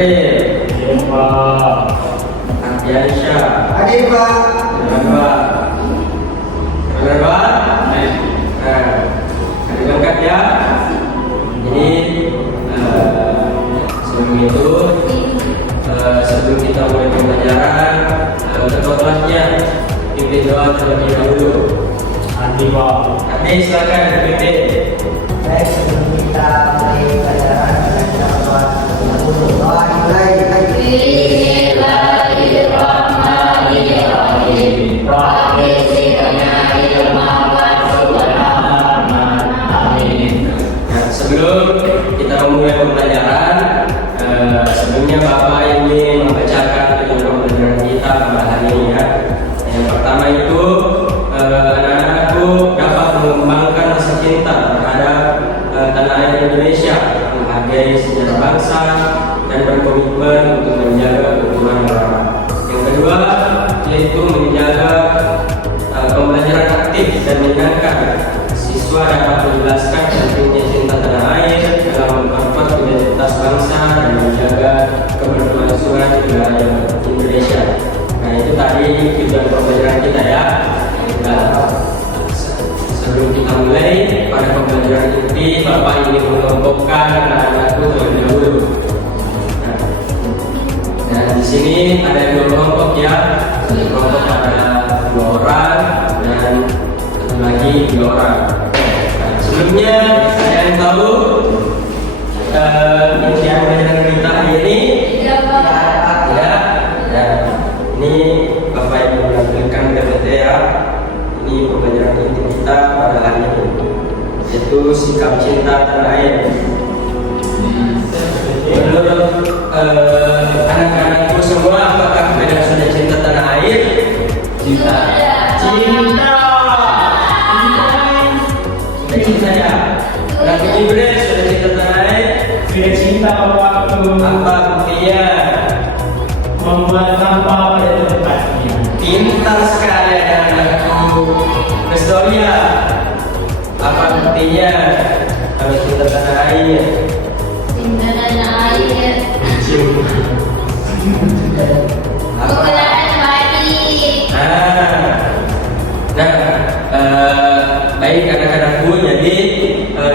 Jibril, Ardiansyah, Hadir Pak. Benar Pak? Nah, ada lengkap ya. Jadi sebelum itu, sebelum kita mulai pembelajaran, ketua kelasnya pimpin doa terlebih dahulu. Nanti silakan pimpin. Baik, sebelum kita mulai pelajaran, kita berdoa dahulu. Doa dimulai. Nah, sebelum kita memulai pembelajaran, sebelumnya Bapak ingin membacakan tujuan pembelajaran kita pada hari ini ya. Yang pertama itu anak-anakku dapat mengembangkan rasa cinta terhadap tanah air Indonesia, menghargai sejarah bangsa dan berkomitmen untuk menjaga keutuhan negara. Yang kedua yaitu menjaga pembelajaran aktif dan menyenangkan. Siswa dapat menjelaskan pentingnya cinta tanah air dalam memperkuat identitas bangsa dan menjaga keberlangsungan negara Indonesia. Nah itu tadi tujuan pembelajaran kita ya. Sebelum kita mulai pada pembelajaran inti, Bapak ingin mengelompokkan anak-anakku terlebih dahulu. Nah di sini ada 2 kelompok ya. Satu kelompok ada 2 orang dan satu lagi 3 orang. Sebelumnya ada yang tahu inti pembelajaran kita hari ini? Tidak. Nah, ini Bapak Ibu menampilkan PPT ya. Ini pembelajaran inti kita pada hari ini, yaitu sikap cinta tanah air. Menurut anak-anakku semua, apakah kalian sudah cinta tanah air? Cinta. Cinta ya. Anak Jibril sudah cinta tanah air? Sudah cinta bapakku. Apa buktinya? Membuat sampah pada tempatnya. Pintar sekali anak-anakku. Historia. Apa buktinya? Kalau cinta tanah air. Baik anak-anakku, jadi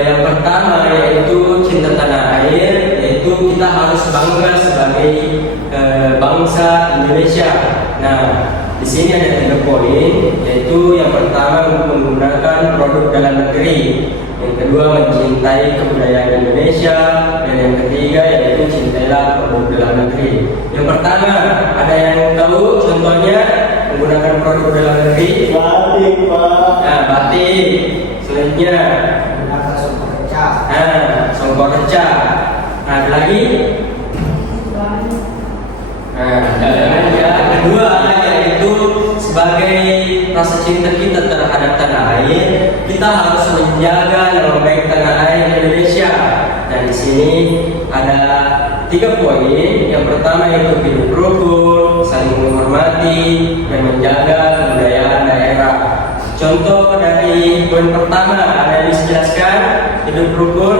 yang pertama yaitu cinta tanah air, yaitu kita harus bangga sebagai bangsa Indonesia. Nah, di sini ada 3 poin, yaitu yang pertama menggunakan produk dalam negeri, yang kedua mencintai kebudayaan Indonesia, dan yang ketiga yaitu cintailah produk dalam negeri. Yang pertama, ada yang tahu contohnya menggunakan produk dalam negeri? Batik, Pak. Nah, batik. Selanjutnya, Menggunakan sumber recah. songkok recah. Nah, ada lagi? Nah, yang kedua yaitu sebagai rasa cinta kita terhadap tanah air, kita harus menjaga nama baik tanah air Indonesia. Dan di sini ada 3 poin. Yang pertama yaitu hidup rukun, saling menghormati, dan menjaga kebudayaan daerah. Contoh dari poin pertama ada yang bisa jelaskan? Hidup rukun,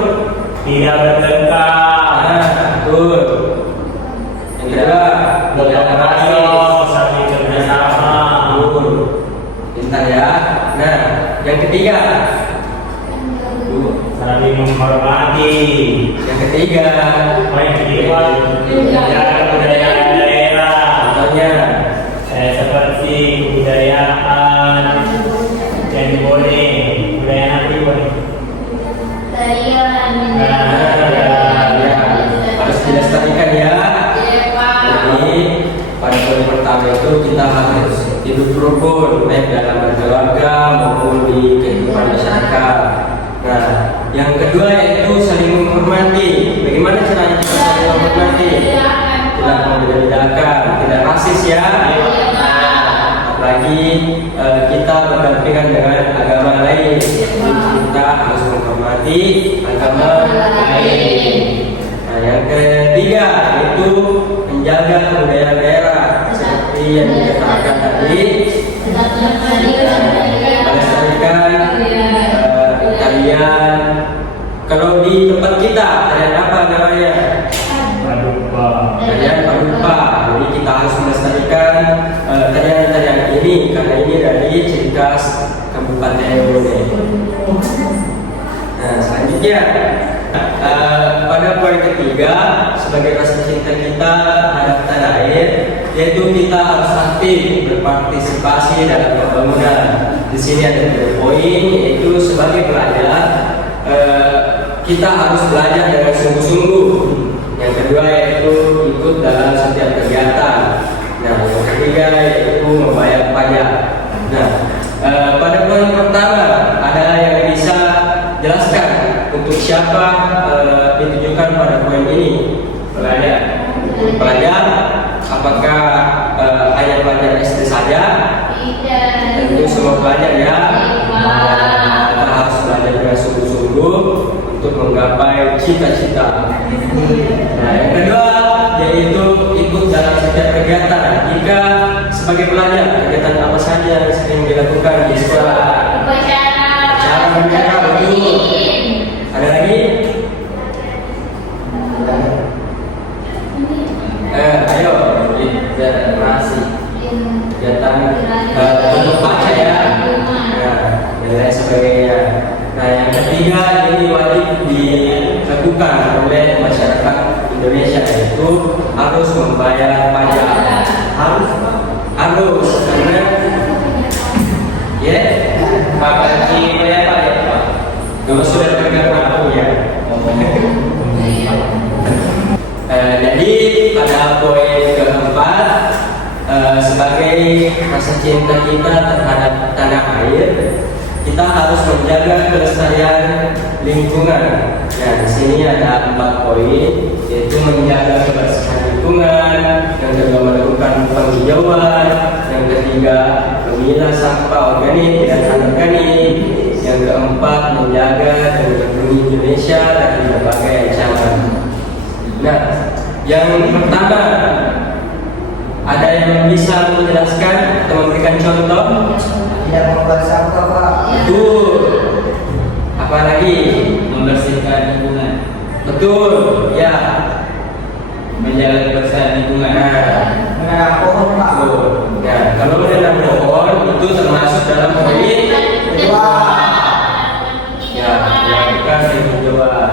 Tidak bertengkar. betul. Yang kedua, Gotong royong, saling kerjasama. betul. Pintar ya. Nah, yang ketiga, Saling menghormati. yang ketiga, Yang kedua, menjaga kebudayaan daerah. contohnya Seperti kebudayaan yang boleh, kebudayaan apa yang boleh? ya, harus dilestarikan ya. Jadi pada poin pertama itu kita harus hidup rukun baik dalam berkeluarga maupun di kehidupan masyarakat. Nah, yang kedua yaitu saling menghormati. Bagaimana caranya kita saling menghormati? Tidak membeda-bedakan, tidak rasis ya. Apalagi kita berdampingan dengan agama lain. Kita harus menghormati agama lain. Nah, yang ketiga yaitu menjaga kebudayaan daerah seperti yang dikatakan tadi, melestarikan tarian. Kalau di tempat kita tarian apa namanya? Aduh, Pak. tarian Paduka. Jadi kita harus melestarikan tarian-tarian ini karena ini dari ciri khas Kabupaten Bone. Nah, selanjutnya pada poin ketiga, sebagai rasa cinta kita terhadap tanah air, yaitu kita harus aktif berpartisipasi dalam pembangunan. Di sini ada 3 poin, yaitu sebagai pelajar kita harus belajar dengan sungguh-sungguh. Yang kedua yaitu ikut dalam setiap kegiatan. Nah, yang ketiga yaitu membayar pajak. Nah, pada poin pertama ada yang bisa jelaskan untuk siapa ditujukan pada poin ini? Pelajar. Pelajar, apakah hanya pelajar SD saja? Tentu semua pelajar ya. Kita harus belajar dengan sungguh-sungguh untuk menggapai cita-cita. Nah, yang kedua yaitu ikut dalam setiap kegiatan. Jika sebagai pelajar, kegiatan apa saja yang sering dilakukan di sekolah? Cara berbicara, betul. Ada lagi? Ayo, masih kegiatan untuk baca ya, dan lain sebagainya. Nah, yang ketiga ini wajib dilakukan oleh masyarakat Indonesia, yaitu harus membayar pajak. Harus karena ya Pak Haji bayar pajak Pak. Kalau sudah pegang aku ya. Jadi pada poin keempat, sebagai rasa cinta kita terhadap tanah air, kita harus menjaga kelestarian lingkungan. Nah, di sini ada 4 poin, yaitu menjaga kebersihan lingkungan, yang kedua melakukan penghijauan, yang ketiga memilah sampah organik dan anorganik, yang keempat menjaga dan melindungi Indonesia dari berbagai ancaman. Nah, yang pertama, ada yang bisa menjelaskan atau memberikan contoh? Tidak membuat sampah, Pak. Betul. Apalagi Membersihkan lingkungan. betul, ya. Menjaga kebersihan lingkungan. Menanam pohon, Pak. Betul. Ya, kalau menanam pohon itu termasuk dalam poin Kedua. ya, melakukan penghijauan.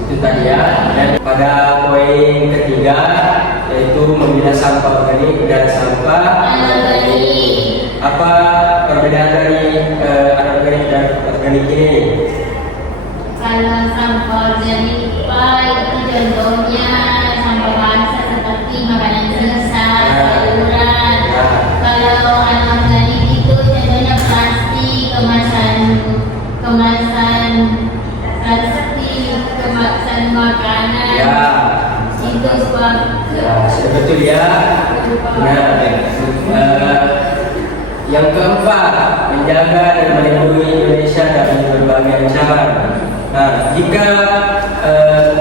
Itu tadi ya. Dan pada poin ketiga yaitu memilah sampah organik dan sampah anorganik. Apa perbedaan dari anorganik dan organik ini? Kalau sampah organik Pak, itu contohnya sampah basah seperti makanan sisa, sayuran. Kalau anorganik itu contohnya plastik, kemasan plastik, kemasan makanan. Ya. Itu Pak. Ya, sudah betul ya. Nah, yang keempat, menjaga dan melindungi Indonesia dari berbagai ancaman. Nah, jika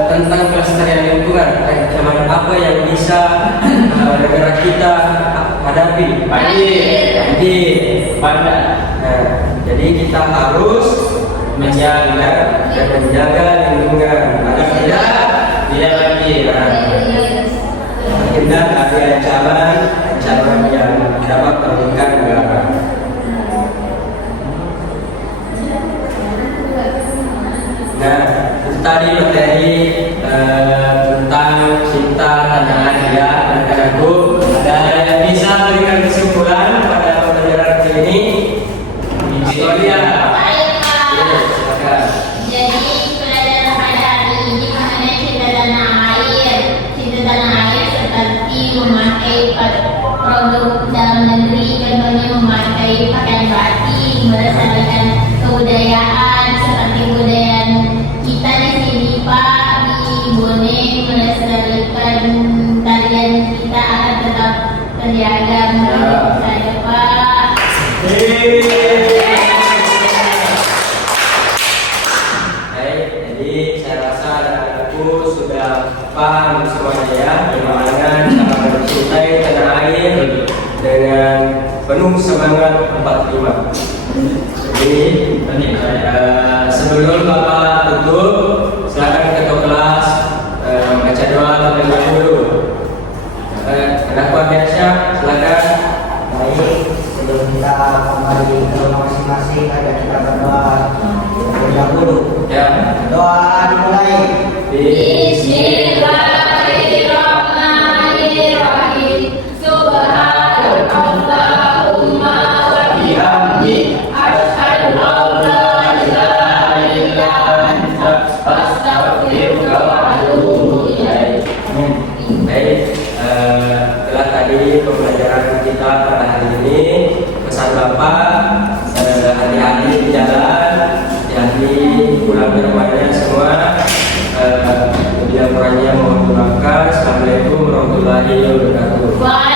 tentang kelestarian lingkungan, ancaman apa yang bisa negara kita hadapi? Banjir. Nah, jadi kita harus menjaga dan menjaga lingkungan agar tidak banjir. Terhindar dari ancaman yang dapat merugikan negara. Nah, itu tadi materi tentang cinta tanah air ya, anak-anakku. Dan yang bisa berikan kesimpulan pada pembelajaran ini, Victoria. Jadi pelajaran pada hari ini mengenai cinta tanah air. Cinta tanah air seperti memakai produk dalam negeri, contohnya memakai pakaian batik, melestarikan kebudayaan seperti budaya kita di sini Pak, di Bone, melestarikan tarian kita agar tetap terjaga menurut saya Pak. Jadi saya rasa anak-anakku sudah paham semuanya ya, bagaimana cara mencintai tanah air dengan penuh semangat 45. Jadi sebelum Bapak tutup, silakan ketua kelas baca doa terlebih dahulu. Kenapa biasa? Silakan. Baik, sebelum kita kembali ke rumah masing-masing, ayo kita berdoa terlebih dahulu. Ya. Doa dimulai. Bismillahirrahmanirrahim. Subhanallahumma wa bihamdi. Asyhadu an la ilaha illa anta. Astaghfiruka wa atubu ilaik. Baik, telah tadi pembelajaran kita pada hari ini. Pesan Bapak, hati-hati di jalan, hati-hati pulang ke rumahnya semua. Kurangnya mohon dimaafkan. Assalamualaikum warahmatullahi wabarakatuh.